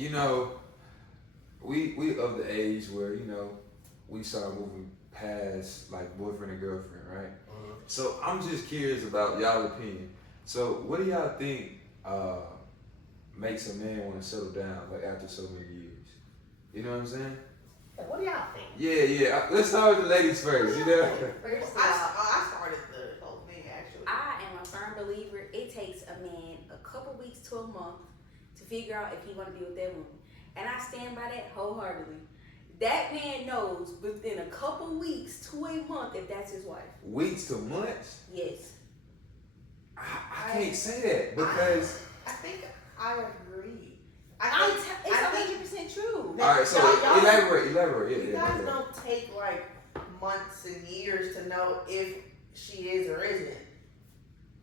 you know, we of the age where, we start moving past like boyfriend and girlfriend, right? So I'm just curious about y'all opinion. So what do y'all think makes a man want to settle down like after so many years? You know what I'm saying? What do y'all think? Yeah. Let's start with the ladies first. First of all, I started the whole thing actually. I am a firm believer. It takes a man a couple weeks to a month to figure out if he want to be with that woman, and I stand by that wholeheartedly. That man knows within a couple weeks to a month if that's his wife. Weeks to months? Yes. I can't say that because I think I agree. It's 100% true. all right, so elaborate. You guys don't take like months and years to know if she is or isn't,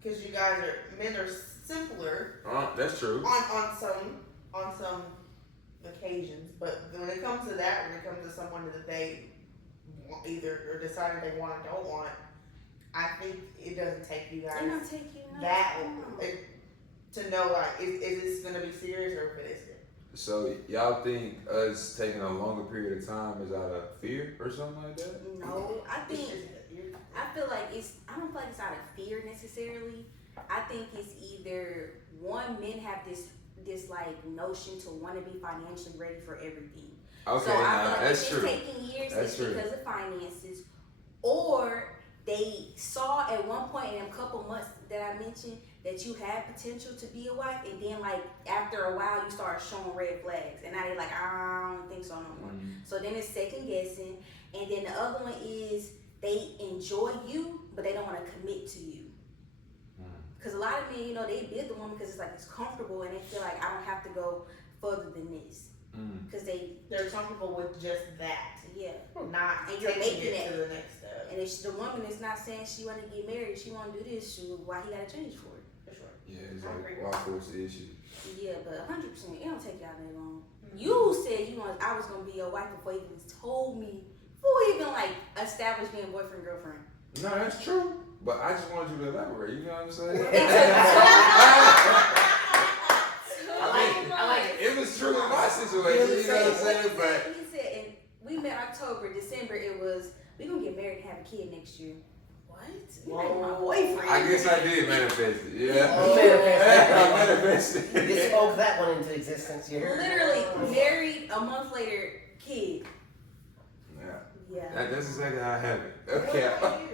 because you guys men are simpler. That's true. On some occasions, but when it comes to that, when it comes to someone that they either or decided they want or don't want, I think it doesn't take you guys that to know like is this gonna be serious or if it isn't. So y'all think us taking a longer period of time is out of fear or something like that? No, I feel like I don't feel like it's out of fear necessarily. I think it's either one, men have this like notion to want to be financially ready for everything. Okay, so I feel like that's if true. It's taking years, That's it's true. because of finances, or they saw at one point in a couple months that I mentioned that you had potential to be a wife, and then like after a while you start showing red flags, and now they're like, I don't think so no more. So then it's second guessing, and then the other one is they enjoy you, but they don't want to commit to you. Because a lot of men, they bid the woman because it's like it's comfortable, and they feel like I don't have to go further than this. Because they're comfortable with just that. Yeah. Not and you're taking making it to the next step. And if the woman is not saying she want to get married, she want to do this, why he got to change for it? For sure. Yeah, it's like why force the issue? Yeah, but 100%, it don't take y'all that long. You said I was going to be your wife before you even told me, before we even like established being boyfriend, girlfriend. No, that's true. But I just wanted you to elaborate. You know what I'm saying? I like it. It was true in my situation. You know what I'm saying? But he said, and we met October, December. It was we gonna get married and have a kid next year. What? You're like my boyfriend. I guess I did manifest it. Yeah. I manifested. You spoke that one into existence. You heard? Literally married a month later, kid. Yeah. That's exactly how I have it. Okay. What about you?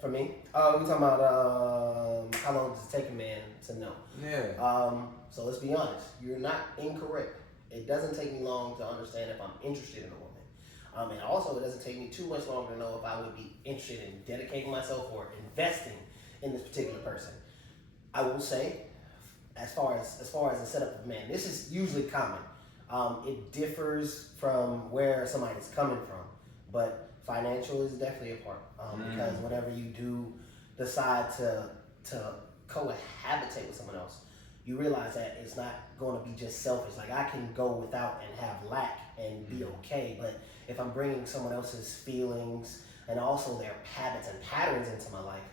For me, we're talking about how long does it take a man to know? Yeah. So let's be honest. You're not incorrect. It doesn't take me long to understand if I'm interested in a woman. And also, it doesn't take me too much longer to know if I would be interested in dedicating myself or investing in this particular person. I will say, as far as the setup of a man, this is usually common. It differs from where somebody's coming from, but financial is definitely a part. Because whenever you do decide to cohabitate with someone else, you realize that it's not going to be just selfish. Like, I can go without and have lack and be okay, but if I'm bringing someone else's feelings and also their habits and patterns into my life,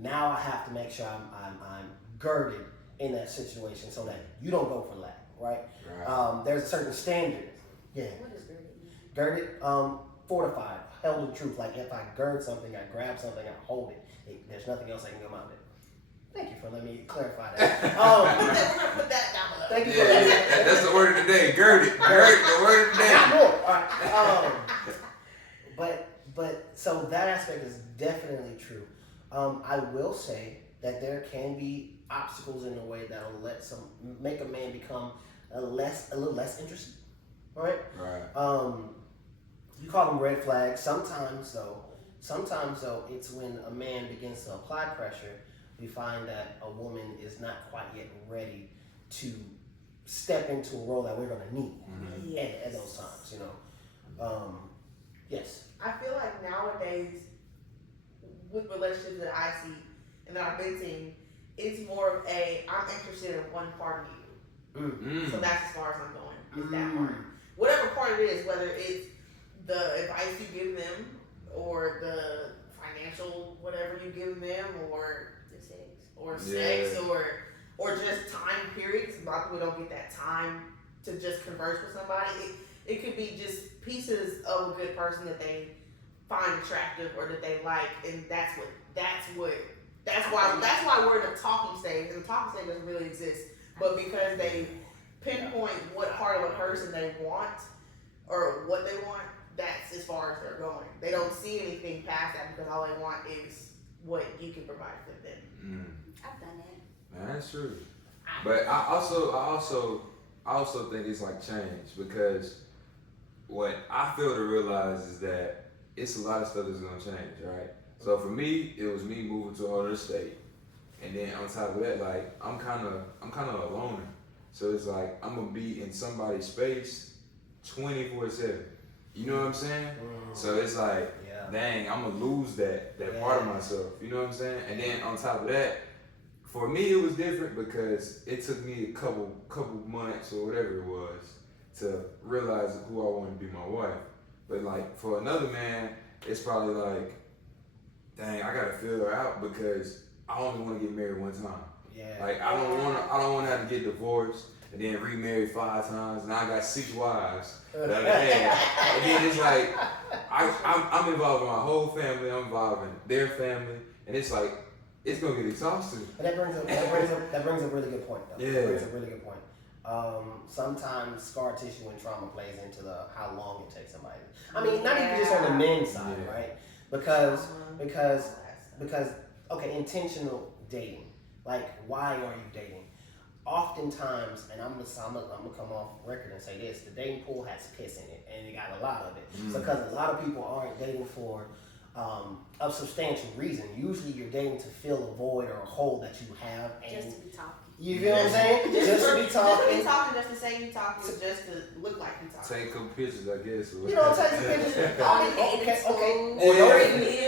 now I have to make sure I'm girded in that situation so that you don't go for lack, right? There's a certain standard. Yeah. What is girded? Girded, fortified, held in truth. Like, if I gird something, I grab something, I hold it. There's nothing else I can come out of it. Thank you for letting me clarify that. We're gonna put that down below. Thank you for that. That's the word of the day. Girded. The word of the day. More. All right. But so that aspect is definitely true. I will say that there can be obstacles in the way that'll make a man become a little less interested. Right? You call them red flags. Sometimes though, it's when a man begins to apply pressure. We find that a woman is not quite yet ready to step into a role that we're going to need at those times, Yes. I feel like nowadays, with relationships that I see and that I've been seeing, it's more of I'm interested in one part of you. So that's as far as I'm going, is that part. Whatever part it is, whether it's the advice you give them, or the financial whatever you give them, or sex, or just time period. Because a lot of people don't get that time to just converse with somebody. It could be just pieces of a good person that they find attractive or that they like, and that's why we're in the talking stage, and the talking stage doesn't really exist. But because they pinpoint what part of a person they want or what they want, that's as far as they're going. They don't see anything past that because all they want is what you can provide for them. I've done that. Man, that's true. But I also think it's like change, because what I fail to realize is that it's a lot of stuff that's gonna change, right? So for me, it was me moving to another state, and then on top of that, like I'm kind of a loner. So it's like I'm gonna be in somebody's space 24/7. You know what I'm saying? So it's like, dang, I'm gonna lose that part of myself. You know what I'm saying? And then on top of that, for me it was different because it took me a couple months or whatever it was to realize who I wanted to be my wife. But like for another man, it's probably like, dang, I gotta feel her out because I only want to get married one time. Yeah. Like I don't want to have to get divorced and then remarry 5 times, and I got 6 wives that I had. And then it's like I'm involved in my whole family. I'm involved in their family, and it's like it's gonna get exhausting. And that brings up a really good point, though. Yeah. That brings up a really good point. Sometimes scar tissue and trauma plays into how long it takes somebody. I mean, not even just on the men's side, right? Because okay, intentional dating. Like, why are you dating? Oftentimes, and I'm gonna come off record and say this: the dating pool has piss in it, and you got a lot of it. Because a lot of people aren't dating for a substantial reason. Usually, you're dating to fill a void or a hole that you have, and Just to be talking. You feel what I'm saying? Just to be talking. Just to say you talking, just to look like you talking. Take some pictures, I guess. You know, take some pictures.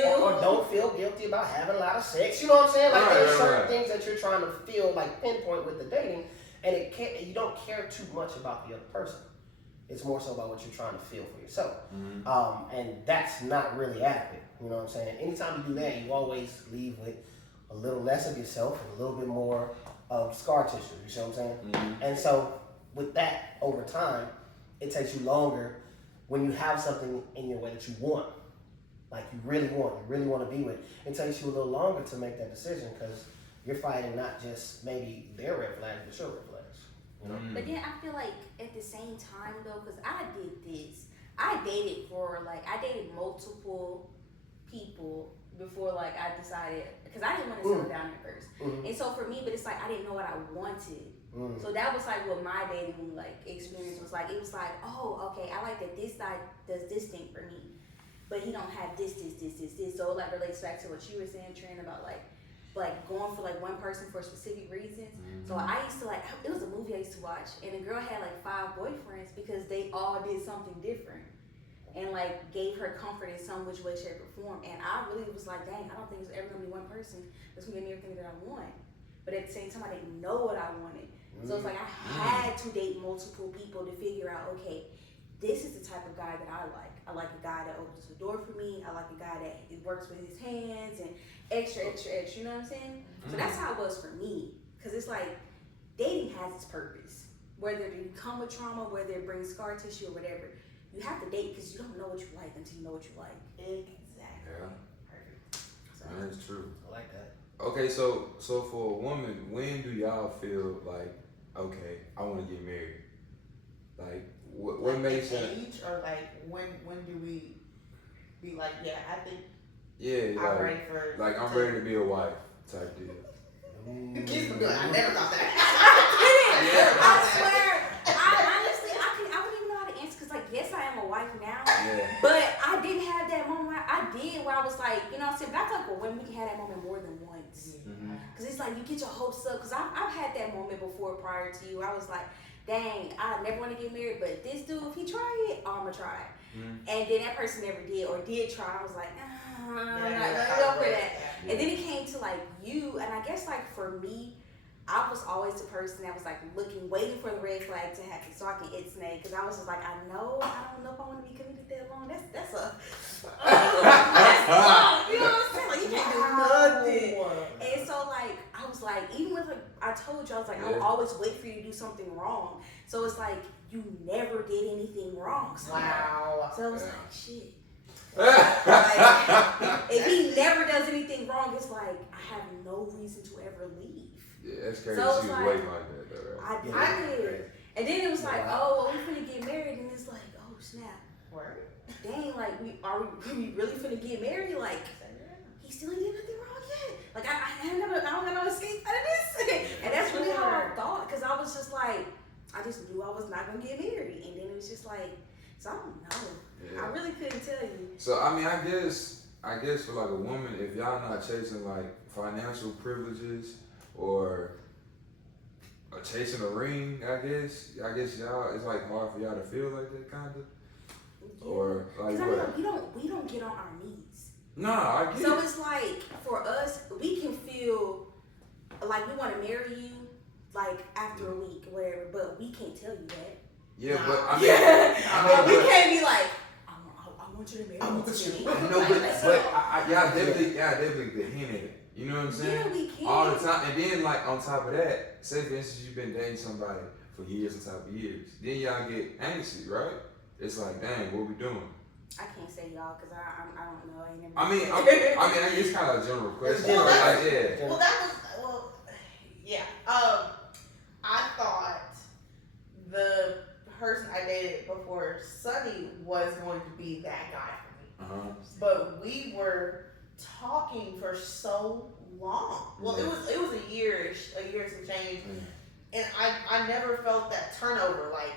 Or don't feel guilty about having a lot of sex. You know what I'm saying? Like there's certain things that you're trying to feel like pinpoint with the dating, and you don't care too much about the other person. It's more so about what you're trying to feel for yourself. And that's not really adequate. You know what I'm saying? Anytime you do that, you always leave with a little less of yourself and a little bit more of scar tissue. You see what I'm saying? And so with that, over time, it takes you longer when you have something in your way that you want, like you really want to be with. It takes you a little longer to make that decision because you're fighting not just maybe their red flags, but your red flags. You know? But then I feel like at the same time though, because I dated multiple people before like I decided, because I didn't want to settle down at first. And so for me, but it's like I didn't know what I wanted. So that was like what my dating like experience was like. It was like, oh, okay, I like that this guy does this thing for me, but he don't have this. So it like relates back to what you were saying, Trent, about like going for like one person for specific reasons. So I used to it was a movie I used to watch, and the girl had like 5 boyfriends because they all did something different. And like gave her comfort in some which way, shape, or form. And I really was like, dang, I don't think there's ever gonna be one person that's gonna give me everything that I want. But at the same time, I didn't know what I wanted. So it's like I had to date multiple people to figure out, okay, this is the type of guy that I like. I like a guy that opens the door for me. I like a guy that works with his hands and extra, you know what I'm saying? So that's how it was for me. Because it's like, dating has its purpose. Whether you come with trauma, whether it brings scar tissue or whatever, you have to date because you don't know what you like until you know what you like. Exactly. Yeah. Perfect. So, That's true. I like that. Okay, so for a woman, when do y'all feel like, okay, I want to get married? Like, what like makes age sense? or like when do we be like, yeah, I think Yeah, I'm ready for I'm ready to be a wife type deal. Kids were good. I never thought that. I swear, I wouldn't even know how to answer because, like, yes, I am a wife now, but I didn't have that moment. Where I was like, you know what I'm saying? But I thought, well, when we can have that moment more than once. Because it's like you get your hopes up. Because I've had that moment before prior to you. I was like, dang, I never want to get married, but this dude, if he try it, I'm going to try it. And then that person never did or did try. I was like, I'm not go for that. And then it came to like you, and I guess like for me, I was always the person that was like waiting for the red flag to happen so I can itsnay. Because I was just like, I don't know if I want to be committed that long. That's long. You know what I'm saying? Like you can't do nothing. And so like I was like, even with like I told told you, I was like, Yeah. I'll always wait for you to do something wrong. So it's like, you never did anything wrong. So Wow. So I was like, shit. Yeah. Like, if he never does anything wrong, it's like, I have no reason to ever leave. Yeah, that's crazy. So it's She was like- waiting like that, though, right? I did. And then it was like, Wow. oh, well, we finna get married. And it's like, oh, snap. Word. Dang, like, we really finna get married? Like, he still ain't did nothing wrong yet. Like, I don't got no escape out of this. And that's really how I thought, because I was just like, I just knew I was not gonna get married. And then it was just like, so I don't know. Yeah. I really couldn't tell you. So I mean, I guess for like a woman, if y'all not chasing like financial privileges or chasing a ring, I guess y'all, it's like hard for y'all to feel like that kind of, Yeah. or like Because what? we don't get on our knees. Nah, I get So it. it's like, for us, we can feel like we want to marry you, like, after a week or whatever, but we can't tell you that. Yeah, but I mean, Yeah. I know, we but can't be like, I want you to marry me. no, but y'all definitely been hinting it. You know what I'm saying? Yeah, we can. All the time, and then like on top of that, say for instance you've been dating somebody for years on top of years, then y'all get anxious, right? It's like, dang, what we doing? I can't say y'all because I don't know. I ain't never. I mean, it's kind of a general question. general. Like, yeah. Well, yeah. I thought the person I dated before Sunny was going to be that guy for me, but we were talking for so long. Well, it was a year and some change, and I never felt that turnover. Like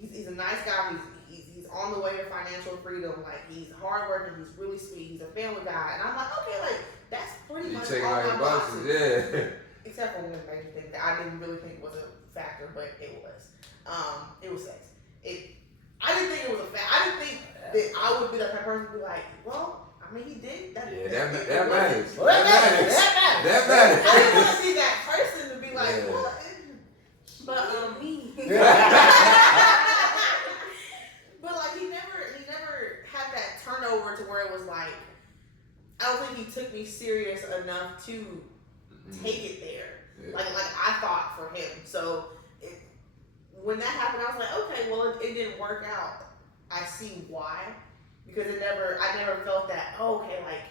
he's a nice guy. He's on the way to financial freedom. Like he's hardworking. He's really sweet. He's a family guy, and I'm like, okay, like that's pretty You much taking all all my your boxes, boxes. yeah. Except for one major thing that I didn't really think was a factor, but it was. It was sex. I didn't think it was a fact. I didn't think that I would be the type of person to be like, well, I mean, he did that. Yeah, that matters. Well, That matters. that That I didn't matters. want to be that person to be like, Yeah. what? But me. but like he never had that turnover to where it was like, I don't think he took me serious enough to take it there. Yeah. Like I thought for him. So when that happened, I was like, okay, well it didn't work out. I see why, because I never felt that. Oh, okay, like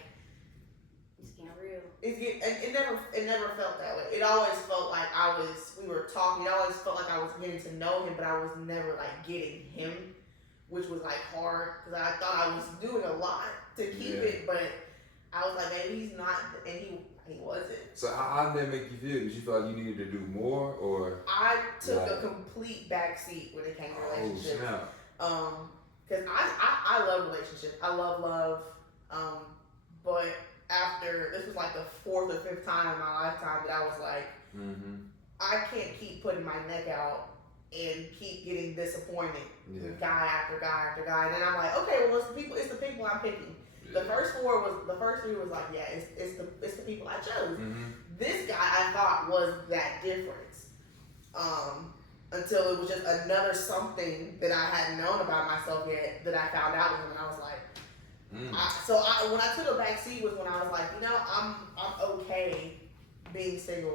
It's getting real. it never felt that way. It always felt like we were talking. It always felt like I was getting to know him, but I was never like getting him, which was like hard because I thought I was doing a lot to keep it, but I was like, maybe he's not, and he wasn't. So how did that make you feel? Did you feel like you needed to do more, or? I took a complete backseat when it came to relationships. Oh, snap. Because I love relationships. I love love. But after, this was like the 4th or 5th time in my lifetime that I was like, I can't keep putting my neck out and keep getting disappointed, guy after guy after guy. And then I'm like, okay, well it's the people I'm picking. The first 3 was like, yeah, it's the people I chose. This guy I thought was that difference. Until it was just another something that I hadn't known about myself yet that I found out with him, and I was like, when I took a back seat was when I was like, you know, I'm okay being single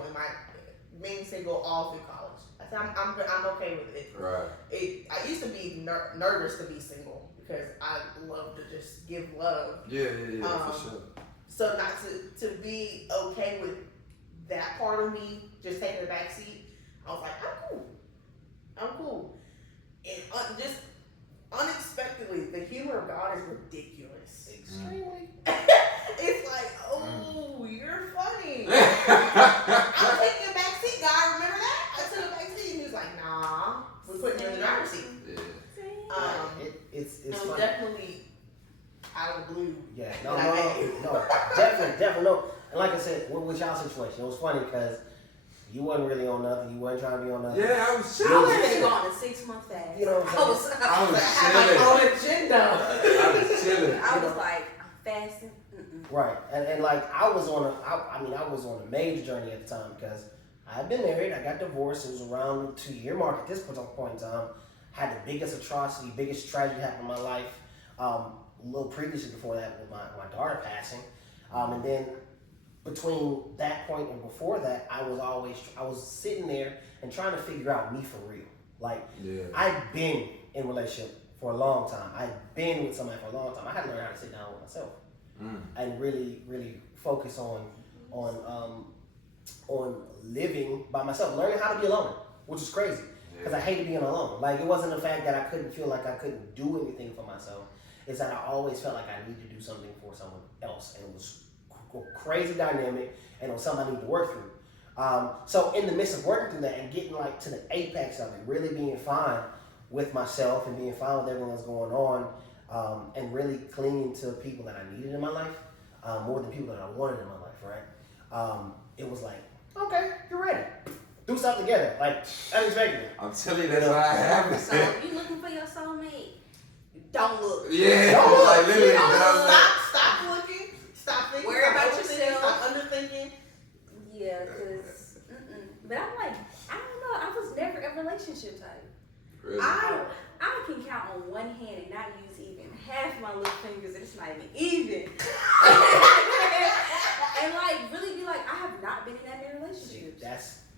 all through college. I said I'm okay with it. Right. I used to be nervous to be single because I love to just give love. Yeah, for sure. So not to be okay with that part of me just taking the back seat, I was like, I'm cool. And just unexpectedly, the humor of God is ridiculous. Extremely. It's like, oh, you're funny. I'm taking a back seat, guy. Remember that? I took a back seat, and he was like, nah, we're putting you in the driver's seat. Yeah. It's It was funny. definitely out of the blue. Yeah, no, definitely no. And like I said, with y'all's situation, it was funny because you wasn't really on nothing. You wasn't trying to be on nothing. Yeah, I was I chilling. was gone a 6-month fast. You know what I'm saying? I was chilling. agenda. I was chilling. I was like, I'm fasting. Right, and like I was on a major journey at the time because I had been married. I got divorced. It was around the 2-year mark at this point in time. Had the biggest atrocity, biggest tragedy happen in my life. A little previously before that with my daughter passing, and then between that point and before that, I was sitting there and trying to figure out me for real. Like, I've been in a relationship for a long time. I've been with somebody for a long time. I had to learn how to sit down with myself and really, really focus on living by myself, learning how to be alone, which is crazy because I hated being alone. Like, it wasn't the fact that I couldn't feel like I couldn't do anything for myself. It's that I always felt like I needed to do something for someone else, and it was crazy dynamic, and it was something I needed to work through. So in the midst of working through that and getting like to the apex of it, really being fine with myself and being fine with everything that's going on, and really clinging to people that I needed in my life, more than people that I wanted in my life, right? It was like, okay, you're ready. Do something together, like unexpectedly. I'm telling you, that's what I have. So if you looking for your soulmate, don't look. Yeah, Don't look. like literally. Stop looking. Stop thinking. Worry about overthinking, yourself. Stop underthinking. Yeah, cause but I'm like, I don't know. I was never a relationship type. Really? I can count on one hand and not use even half my little fingers, and it's not even. And like really be like, I have not been in that many relationships.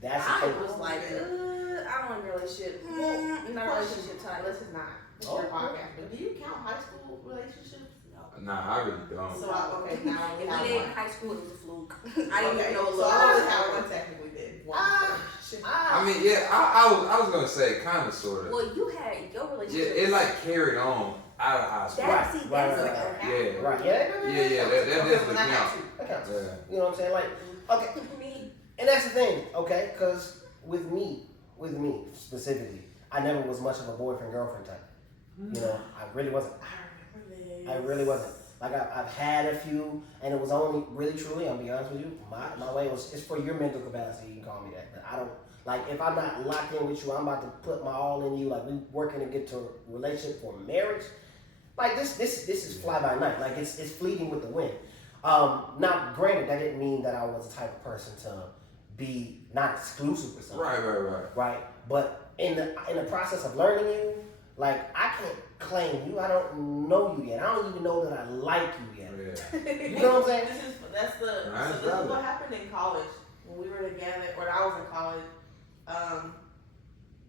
That's I the was like, I don't want a relationship. I'm not a relationship type. This is not your podcast, but do you count high school relationships? Nah, I really don't. So okay, now If we have we did one. in high school, it was a fluke. I didn't even know a So little. I only have one technically then. One relationship. I mean, yeah, I was gonna say kind of, sort of. Well, you had your Yeah, relationship. it like carried on out of high school. That's Right, that's right, like Yeah. Right, Yeah, that definitely That counts. That counts. Yeah. You know what I'm saying? Like, okay, me. and that's the thing, okay? Because with me specifically, I never was much of a boyfriend girlfriend type. You know, I really wasn't. I really wasn't. Like I've had a few, and it was only really truly. I'll be honest with you. My way was it's for your mental capacity. You can call me that. But I don't like if I'm not locked in with you. I'm about to put my all in you. Like we working to get to a relationship for marriage. Like this is fly by night. Like it's fleeting with the wind. Now, granted, that didn't mean that I was the type of person to be not exclusive with someone. Right. But in the process of learning you, like I can't claim you. I don't know you yet. I don't even know that I like you yet. Yeah. You know what I'm saying? This is what happened in college when we were together. When I was in college,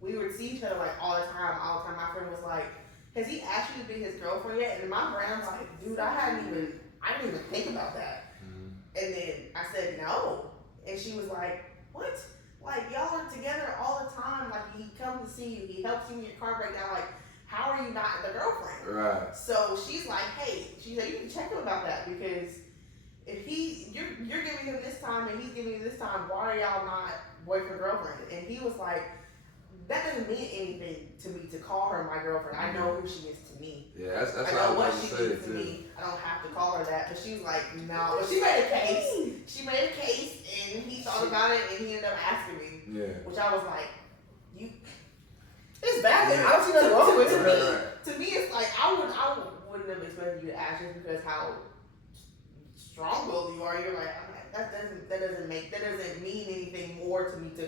we would see each other like all the time. My friend was like, "Has he asked you to be his girlfriend yet?" And in my brain, I was like, "Dude, I didn't even think about that." And then I said no, and she was like, "What? Like y'all are together all the time. Like he comes to see you, he helps you when your car breaks down. Like how are you not the girlfriend?" Right. So she's like, "Hey," she said, "you can check him about that because if you're giving him this time and he's giving you this time, why are y'all not boyfriend girlfriend?" And he was like, "That doesn't mean anything to me to call her my girlfriend. I know who she is to me. Yeah, that's I what I know was what about to she say means to too. me. I don't have to call her that." But she was like, "No." But she made a case. She made a case, and he thought about it, and he ended up asking me, Yeah. which I was like, "You." It's bad. Yeah. I don't see nothing wrong with it. To me, it's like I wouldn't have expected you to ask just because how strong-willed you are. You're like, that doesn't mean anything more to me to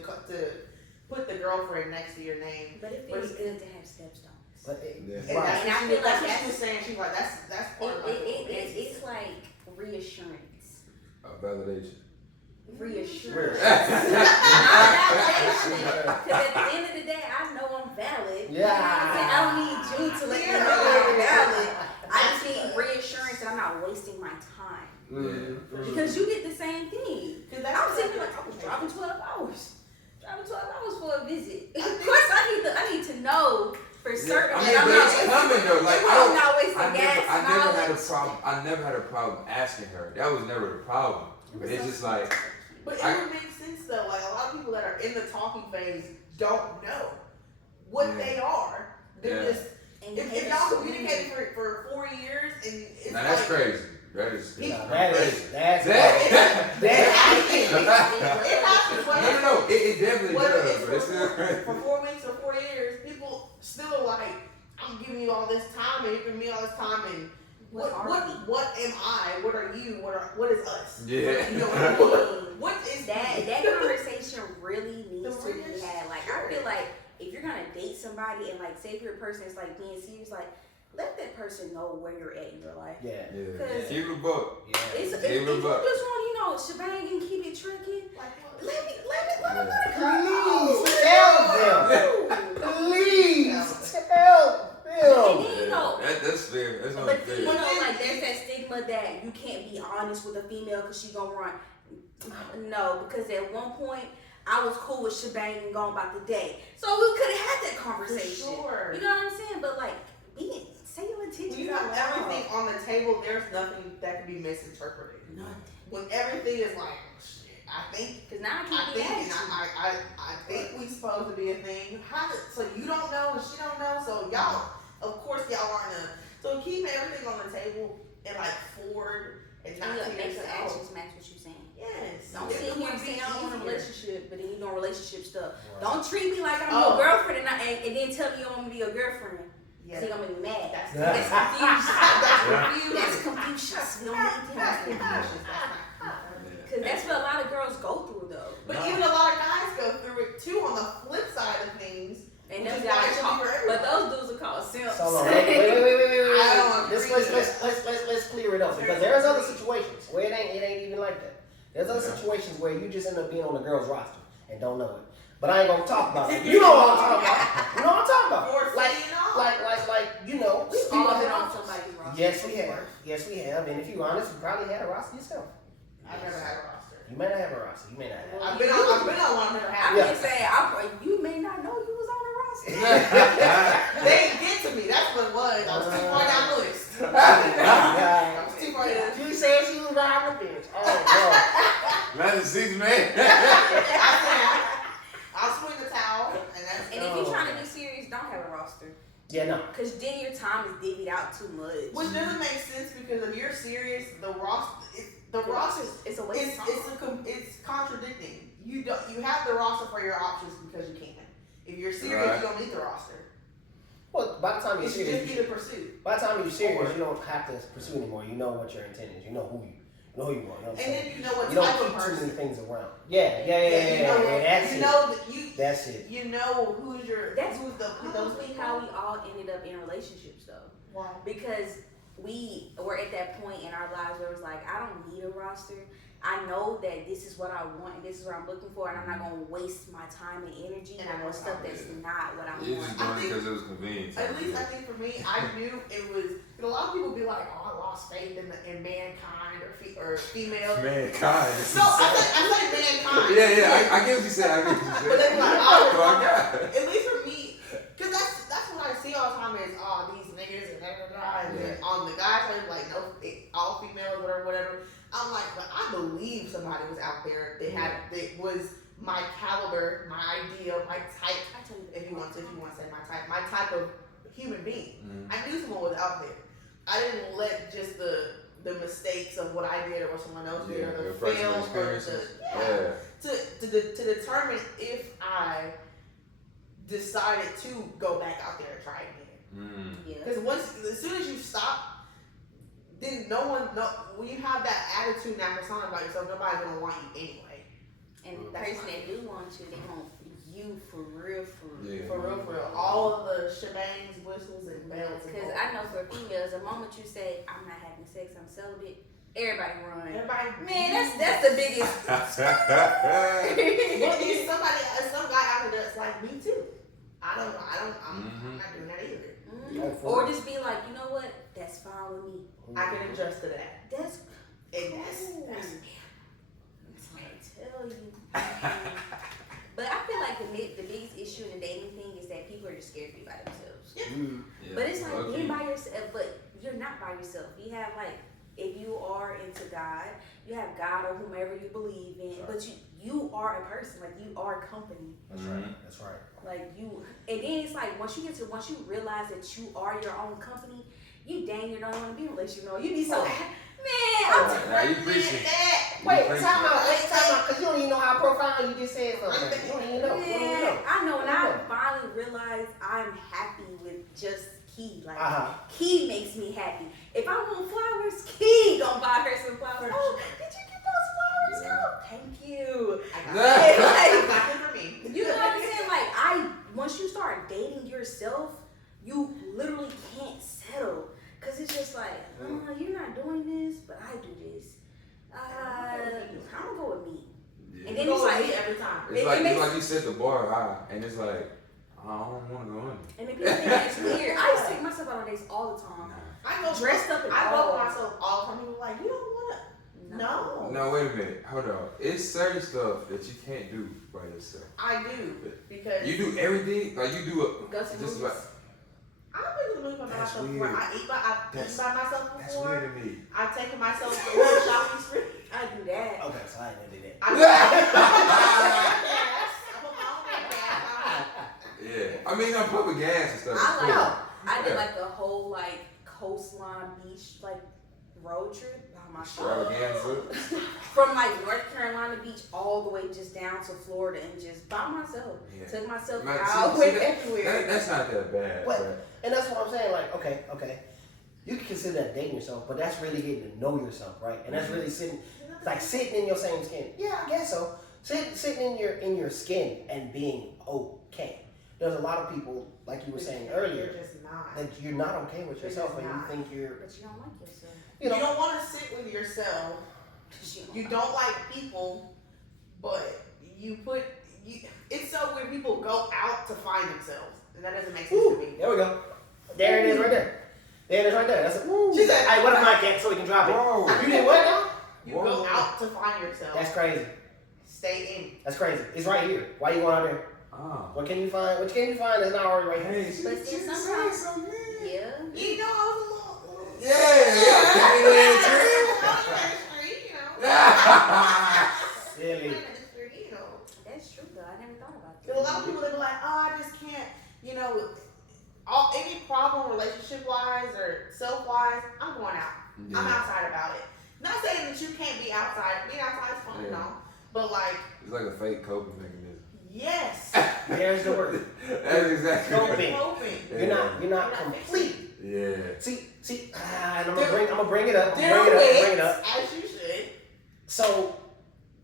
put the girlfriend next to your name. But it feels good to have stepstones. But Yeah. And that's And I what feel like she that's was saying. She's like, that's part of It's like reassurance. Validation. Reassurance. Reassurance. Not validation. Because at the end of the day, I know I'm valid. You know what I'm saying? I don't need you to let me know I'm valid. I just need reassurance that I'm not wasting my time. Yeah. Because you get the same thing. Because I'm sitting here like, I was driving 12 hours. Driving 12 hours for a visit. Of course, I need to know for certain I mean, that I'm but not it's wasting, coming though. Like I'm not wasting I gas. never had a problem asking her. That was never the problem. But it's just like, But it would make sense though. Like a lot of people that are in the talking phase don't know what they are. They're just if y'all communicated for 4 years and it's now that's like, crazy. That is He- crazy. That's it happens. No. It definitely Whether does. it's But it's still crazy. for 4 weeks or 4 years, people still are like, I'm giving you all this time and you're giving me all this time and what am I? What are you? What is us? Yeah. You know, what is that conversation really needs to be reassurance. had. Like I feel like if you're gonna date somebody and like say if your person is like being serious, like let that person know where you're at in your life. Yeah. Yeah. Cause Keep it a book. Yeah. if Give you her a just buck. want, shebang because she gonna run. No, because at one point I was cool with shebang and going about the day, so we could have had that conversation. For sure. You know what I'm saying? But like, say your intentions. When you have everything on the table, there's nothing that can be misinterpreted. Nothing. When everything is like, shit, I think. Because now I I can't be think asking. I think we supposed to be a thing. So you don't know and she don't know. So y'all, of course, y'all aren't a. So keep everything on the table and like forward and not You to make your yourself. actions match what you're saying. Yes. Don't Yeah, sit it here would and be say I don't want a easier. relationship, but then you doing relationship stuff. Right. Don't treat me like I'm Oh. your girlfriend and then tell me you don't want me to be your girlfriend. Yeah. So you're gonna make me mad. That's That's Confucius. That's Yeah. confusing. That's Confucius. We don't need him. That's Confucius. Because that's what a lot of girls go through though. But even a lot of guys go through it too on the flip side of things. And Which those is why it guys should be call, for but everybody. those dudes are called simps. So hold on, wait. I don't Let's agree. let's clear it up because there's other situations where it ain't even like that. There's other situations where you just end up being on the girl's roster and don't know it. But I ain't gonna talk about it. You know what I'm talking about. You know what I'm talking about. Or Like saying no. like you know. We all been on somebody's roster. Yes, we have. Yes, we have. And if you're honest, you probably had a roster yourself. I've never had a roster. You may not have a roster. You may not have. I've been on one. I've never I had. Yeah. can say you may not know you was on the roster. They didn't get to me. That's what it was. I was too far down the list. I was too far down. You said she was riding the bench. Oh, Man, the six man. I'll swing the towel, and that's And if you're trying to be serious, don't have a roster. no. Yeah, no. Because then your time is divvied out too much. Which doesn't make sense because if you're serious, the roster, It's a waste of time. it's contradicting. You have the roster for your options because you can. If you're serious, Right. you don't need the roster. Well, by the time you're It should just be serious, the pursuit. by the time you're serious, you don't have to pursue anymore. You know what your intent is. You know who you want. You know what I'm And saying? then you know what You don't type of keep too person. many things around. Yeah. You know, That's you it. know that you. That's it. You know who's your. That's who's the. probably how we all ended up in relationships though. Why? Because we were at that point in our lives where it was like, I don't need a roster. I know that this is what I want and this is what I'm looking for, and I'm not gonna waste my time and energy on stuff that's not what I You want. just doing it because it was convenient. At least I think for me, I knew it was. A lot of people be like, "Oh, I lost faith in mankind or females." Mankind. No, I say mankind. Yeah, I get what you said. But they be like, Oh "Oh, my God. at least for me, because that's what I see all the time is, oh, these niggas and blah blah blah." And then on the guys, I'm like, no, all females, whatever. I'm like, but I believe somebody was out there that was my caliber, my ideal, my type. I tell you If you want to say my type of human being. Mm. I knew someone was out there. I didn't let just the mistakes of what I did or what someone else did Yeah, or your the personal fail or experiences. to determine if I decided to go back out there and try again. Mm. Yeah. Because as soon as you stop, then when you have that attitude and that persona about yourself, nobody's gonna want you anyway. And the That's person fine. that do want you, they want you for real. Yeah. For real. All of the shebangs, whistles, and bells. Because I know for females, the moment you say, I'm not having sex, I'm celibate, everybody run. Everybody, Man, that's the biggest. Well, some guy out there that's like me too. I'm not doing that either. Mhm. Or just be like, you know what? That's fine with me. I can adjust to that. That's And cool. that's I tell you. But I feel like the biggest issue in the dating thing is that people are just scared to be by themselves. Yeah. But it's like Okay. being by yourself, but you're not by yourself. You have like, if you are into God, you have God or whomever you believe in, Sure. but you are a person, like you are company. That's right. That's right. Like you, and then it's like once you realize that you are your own company, you dang near don't want to be in a relationship. No, you be so happy. Man, I'm Now you preaching. Wait, time out, because you don't even know how profound you just said something. You don't even know. You don't even Man, know. I know when You I know. finally realized I'm happy with just Key. Like Key makes me happy. If I want flowers, Key gonna buy her some flowers. Oh, did you get those flowers? Yeah. Oh, thank you. I got it for me. You know what I'm saying? Like once you start dating yourself, you literally can't settle. Cause it's just like, you're not doing this, but I do this. I'm gonna go with me. Yeah. And then Go it's with like, me every time. It's like you set the bar high, and it's like, I don't want to go in. and then people think that's weird. I used to take myself out on dates all the time. I go Dressed up in I go all. with myself all the time. People are like, you don't wanna. No. No, wait a minute. Hold on. It's certain stuff that you can't do by yourself. I do because You do everything. Like you do go to just movies. like. I've been to the movies by That's myself weird. before. I've eaten by myself That's before. weird to me. I've taken myself to a shopping spree. I do that. Okay, so I didn't do that. I Yeah. I mean, I'm pumping gas and stuff. I It's like. cool. I did Yeah. like the whole like coastline beach like road trip by myself. Extravaganza. From like North Carolina beach all the way just down to Florida and just by myself. Yeah. Took myself Man, out, see, went that- everywhere. That's not that bad. But, and that's what I'm saying, like, okay. You can consider that dating yourself, but that's really getting to know yourself, right? And that's really sitting in your same skin. Yeah, I guess so. Sitting in your skin and being okay. There's a lot of people, like you were saying earlier, You're just not. that you're not okay with You're yourself just and you not. think you're, But you don't like yourself. You don't want to sit with yourself. You don't like people, but it's so weird. People go out to find themselves, and that doesn't make sense to me. There we go. There it is right there. There it is right there. That's it. She said, "Hey, what if I can't so we can drop it?" Whoa. You did what now? You go out to find yourself. That's crazy. Stay That's crazy. It's right here. Why you going out there? Oh. What can you find? What can you find that's not already right here? Hey, she But saying sometimes- something. Yeah. in. You know, I was a little. Yeah. Silly. That's true though. I never thought about Because a that. lot of people, they be like, oh, I just can't, any problem relationship wise or self wise, I'm going out. I'm outside about it. Not saying that you can't be outside. Being outside is fun and all. But like, It's like a fake coping mechanism. yes. There's the word. That's exactly Coping. Hoping. You're not complete. Yeah. See, and I'm gonna bring it up. Do Bring it it up. as you should. So,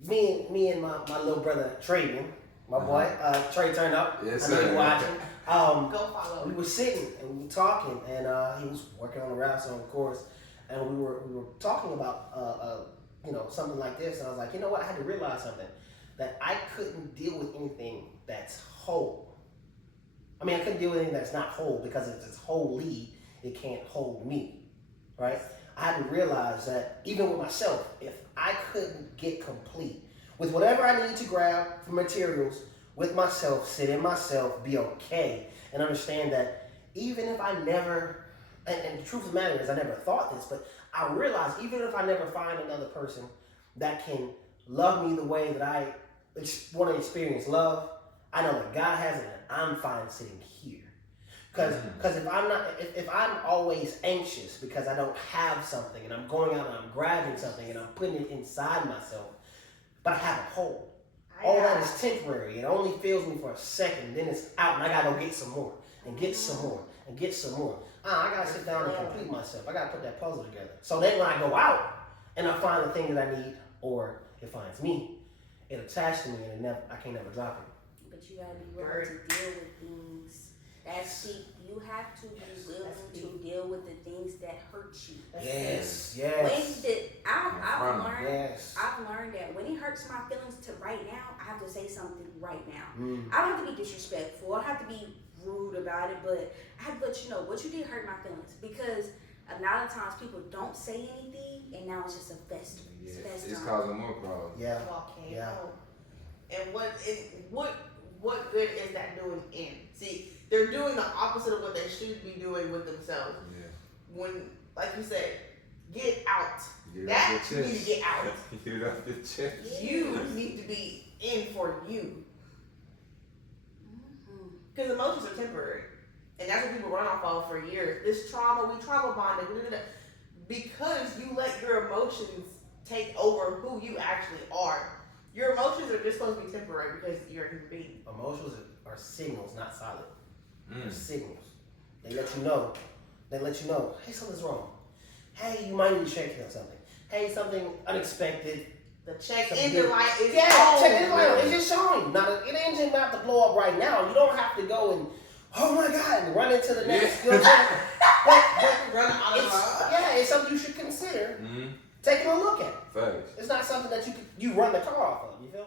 me and my little brother Traven, my boy, Trey turned up. Yes, I know sir. you watching. Go follow. We were sitting and we were talking, and he was working on the rap song, of course, and we were talking about something like this, and I was like, you know what? I had to realize something, that I couldn't deal with anything that's whole. I mean, I couldn't deal with anything that's not whole, because if it's wholly, it can't hold me, right? I had to realize that even with myself, if I couldn't get complete with whatever I need to grab for materials with myself, sit in myself, be okay, and understand that even if I never, and the truth of the matter is I never thought this, but I realized even if I never find another person that can love me the way that I want to experience love, I know that God has it and I'm fine sitting here. Because if I'm always anxious because I don't have something and I'm going out and I'm grabbing something and I'm putting it inside myself, but I have a hole. All that is temporary. It only fills me for a second, then it's out and I gotta go get some more and get some more and get some more. I gotta sit down and complete myself. I gotta put that puzzle together. So then when I go out and I find the thing that I need, or it finds me, it attached to me and I can't never drop it. But you gotta be willing to deal with things. That's deep. You have to be willing to deal with the things that hurt you. Yes. I've learned that when it hurts my feelings to right now, I have to say something right now. I don't have to be disrespectful. I don't have to be rude about it, but I have to let you know what you did hurt my feelings, because a lot of times people don't say anything and now it's just a fester. It's causing more problems. Yeah. Volcano. Yeah. And what good is that doing in? See, they're doing the opposite of what they should be doing with themselves. Yeah. When, like you said, get out. Get it That off you your need chest. to get out. Get it off your chest. You need to be in for you. Because emotions are temporary. And that's what people run off of for years. This trauma, we trauma bonded. Because you let your emotions take over who you actually are. Your emotions are just supposed to be temporary because you're a human being. Emotions are signals, not solid. They're signals. They let you know. Hey, something's wrong. Hey, you might need to check on something. Hey, something unexpected. The check Something engine good. light is check engine light. It's just showing. Now, it ain't just about to blow up right now. You don't have to go and, oh my God, and run into the next. You know what I'm saying? It's something you should consider taking a look at. Facts. It's not something that you run the car off of. You feel